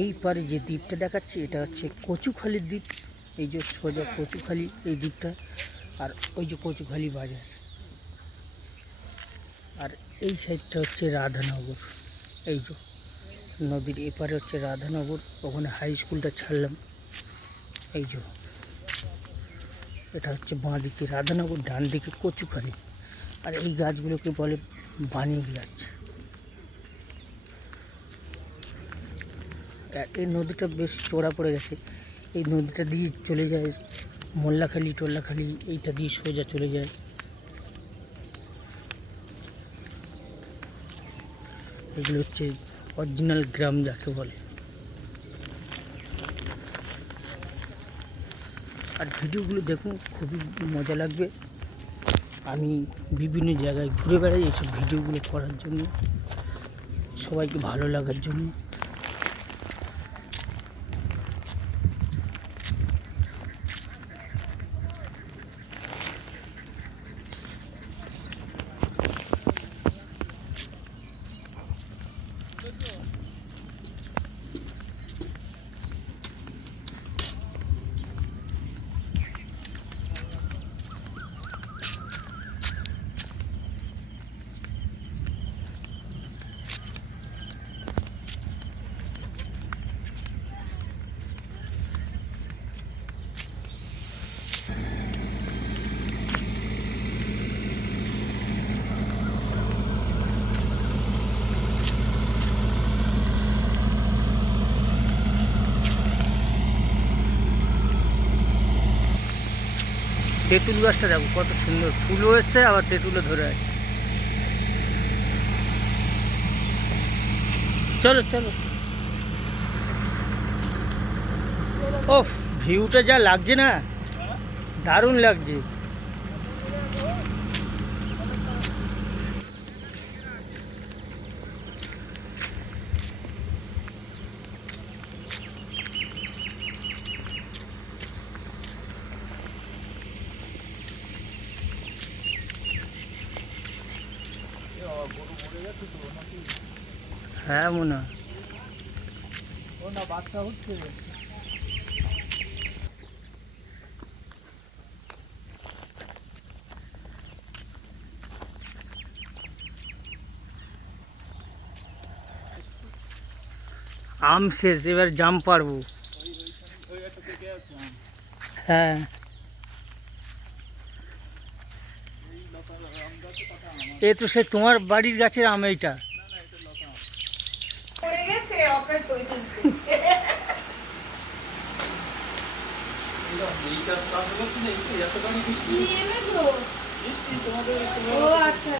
এই পারে যে দ্বীপটা দেখাচ্ছি এটা হচ্ছে কচুখালির দ্বীপ। এই যে সোজা কচুখালি এই দ্বীপটা, আর ওই যে কচুখালি বাজার, আর এই সাইডটা হচ্ছে রাধানগর। এই যে নদীর এপারে হচ্ছে রাধানগর, ওখানে হাই স্কুলটা ছাড়লাম। এই যে এটা হচ্ছে বাঁ দিকে রাধানগর, ডান দিকে কচুখালি, আর এই গাছগুলোকে বলে বানিয়ে গাছ। এই নদীটা বেশ চড়া পড়ে গেছে, এই নদীটা দিয়ে চলে যায় মোল্লাখালি টোল্লাখালি, এইটা দিয়ে সোজা চলে যায়। এগুলো হচ্ছে অরিজিনাল গ্রাম যাকে বলে। আর ভিডিওগুলো দেখুন, খুবই মজা লাগবে। আমি বিভিন্ন জায়গায় ঘুরে বেড়াই এইসব ভিডিওগুলো করার জন্য, সবাইকে ভালো লাগার জন্য। তেঁতুল গাছটা দেখো কত সুন্দর, ফুলও এসছে আবার তেঁতুলও ধরে আছে। চলো চলো। ও ভিউটা যা লাগছে না, দারুণ লাগছে। হ্যাঁ মনে হয় ও না বাচ্চা হচ্ছে। আম শেষ, এবার জাম পারবো। হ্যাঁ এ তো সে তোমার বাড়ির গাছের আম এইটা। পড়ে গেছে অপরা ছবি তুলছে। কি এনেছো? ও আচ্ছা।